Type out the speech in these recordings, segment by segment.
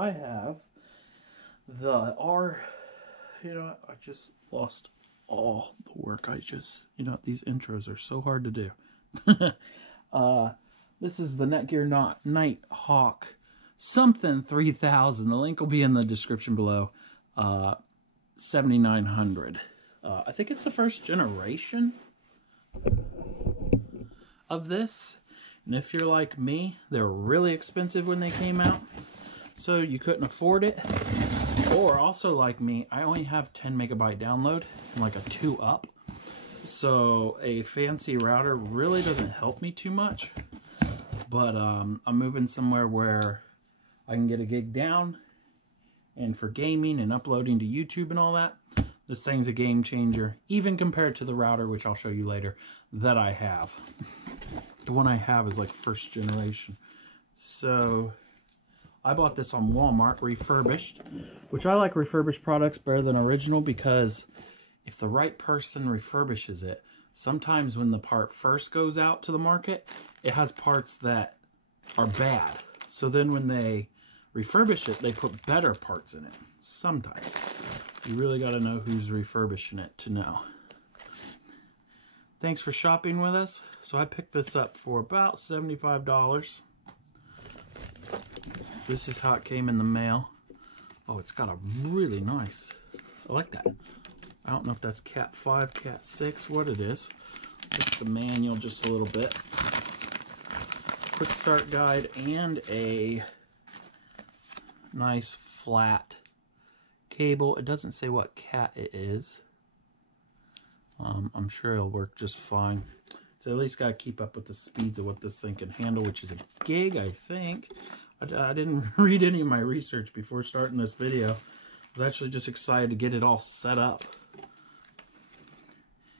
I have the you know, I just lost all the work. You know, these intros are so hard to do. This is the NETGEAR Nighthawk something 3000. The link will be in the description below. 7900. I think it's the first generation of this. And if you're like me, they were really expensive when they came out, so you couldn't afford it. Or also like me, I only have 10 megabyte download and like a 2-up. So a fancy router really doesn't help me too much. But I'm moving somewhere where I can get a gig down. And for gaming and uploading to YouTube and all that, this thing's a game changer, even compared to the router, which I'll show you later, that I have. The one I have is like first generation. So I bought this on Walmart, refurbished, which I like refurbished products better than original, because if the right person refurbishes it, sometimes when the part first goes out to the market, it has parts that are bad. So then when they refurbish it, they put better parts in it. Sometimes. You really got to know who's refurbishing it to know. Thanks for shopping with us. So I picked this up for about $75. This is how it came in the mail. Oh, it's got a really nice, I like that. I don't know if that's Cat 5, Cat 6, what it is. Look at the manual just a little bit. Quick start guide and a nice flat cable. It doesn't say what cat it is. I'm sure it'll work just fine. So at least got to keep up with the speeds of what this thing can handle, which is a gig, I think. I didn't read any of my research before starting this video. I was actually just excited to get it all set up.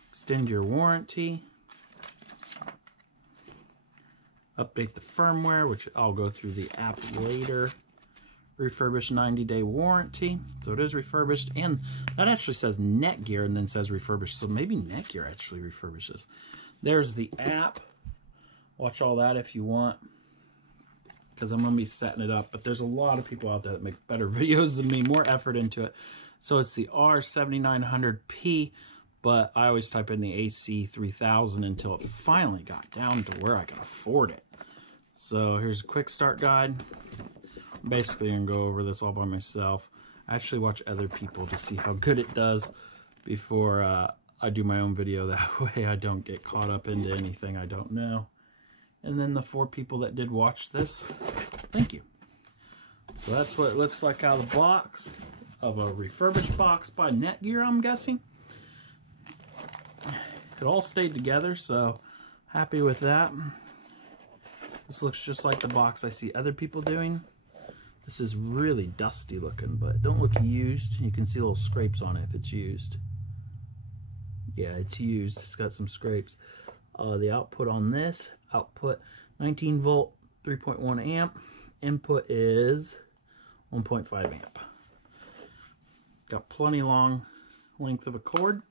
Extend your warranty. Update the firmware, which I'll go through the app later. Refurbished 90-day warranty. So it is refurbished, and that actually says NETGEAR and then says refurbished. So maybe NETGEAR actually refurbishes. There's the app. Watch all that if you want, because I'm going to be setting it up. But there's a lot of people out there that make better videos than me, more effort into it. So it's the R7900P, but I always type in the AC3000 until it finally got down to where I could afford it. So here's a quick start guide. I'm basically going to go over this all by myself. I actually watch other people to see how good it does before I do my own video. That way I don't get caught up into anything I don't know. And then the 4 people that did watch this, thank you. So that's what it looks like out of the box, of a refurbished box by NETGEAR, I'm guessing. It all stayed together, so happy with that. This looks just like the box I see other people doing. This is really dusty looking, but don't look used. You can see little scrapes on it if it's used. Yeah, it's used. It's got some scrapes. The output on this, output 19 volt, 3.1 amp. Input is 1.5 amp. Got plenty long length of a cord.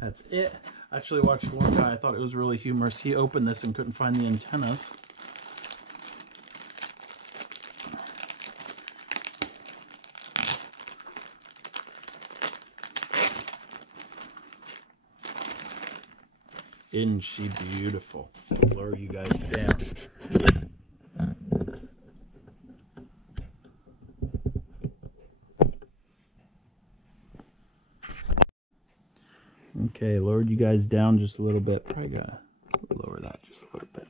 That's it. I actually watched one guy, I thought it was really humorous. He opened this and couldn't find the antennas. Isn't she beautiful? I'll lower you guys down. Okay, lowered you guys down just a little bit. Probably gotta lower that just a little bit.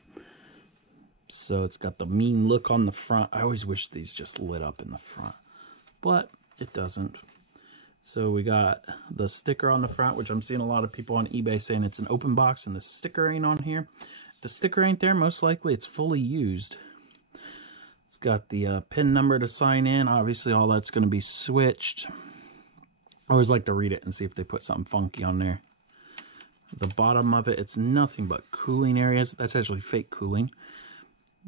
So it's got the mean look on the front. I always wish these just lit up in the front, but it doesn't. So we got the sticker on the front, which I'm seeing a lot of people on eBay saying it's an open box and the sticker ain't on here. If the sticker ain't there, most likely it's fully used. It's got the PIN number to sign in. Obviously all that's going to be switched. I always like to read it and see if they put something funky on there. The bottom of it, it's nothing but cooling areas. That's actually fake cooling.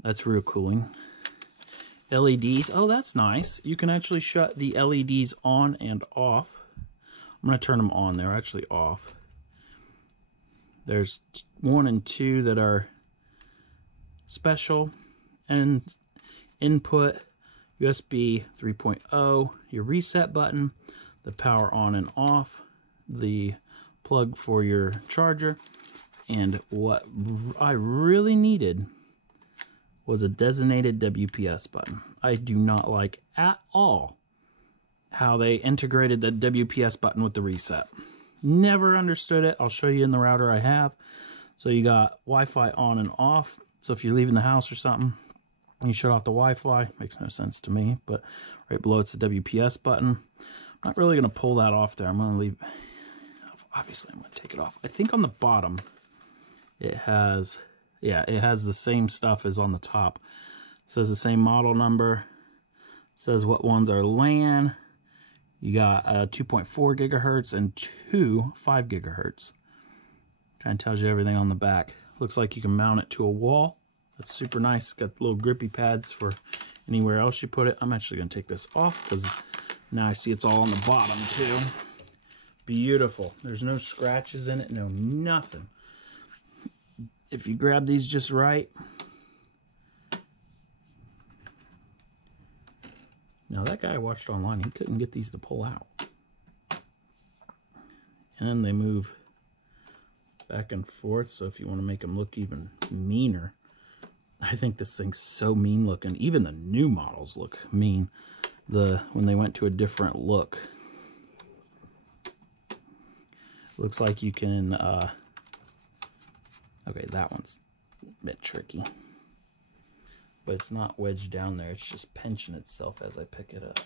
That's real cooling. LEDs. Oh, that's nice. You can actually shut the LEDs on and off. I'm going to turn them on. They're actually off. There's 1 and 2 that are special. And input, USB 3.0, your reset button, the power on and off, the plug for your charger, and what I really needed was a designated WPS button. I do not like at all how they integrated the WPS button with the reset. Never understood it. I'll show you in the router I have. So you got Wi-Fi on and off. So if you're leaving the house or something, and you shut off the Wi-Fi, makes no sense to me, but right below it's the WPS button. I'm not really going to pull that off there. I'm going to leave, obviously I'm going to take it off. I think on the bottom it has, yeah, it has the same stuff as on the top. It says the same model number. It says what ones are LAN. You got 2.4 gigahertz and 5 gigahertz. Kind of tells you everything on the back. Looks like you can mount it to a wall. That's super nice. It's got little grippy pads for anywhere else you put it. I'm actually going to take this off because now I see it's all on the bottom too. Beautiful. There's no scratches in it, no nothing. If you grab these just right. Now that guy I watched online, he couldn't get these to pull out. And then they move back and forth, so if you want to make them look even meaner. I think this thing's so mean looking. Even the new models look mean when they went to a different look. Looks like you can, okay, that one's a bit tricky. But it's not wedged down there, it's just pinching itself as I pick it up.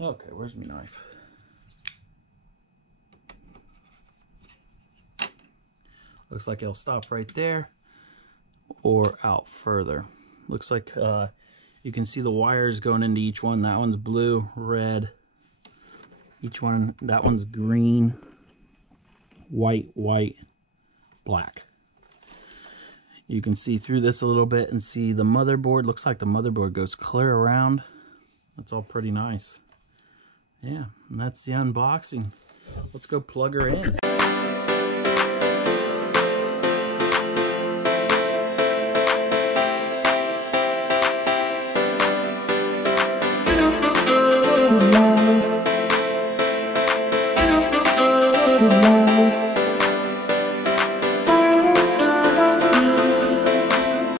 Okay, where's my knife? Looks like it'll stop right there or out further. Looks like you can see the wires going into each one. That one's blue, red. Each one, that one's green, white, black. You can see through this a little bit and see the motherboard. Looks like the motherboard goes clear around. That's all pretty nice. Yeah, and that's the unboxing. Let's go plug her in.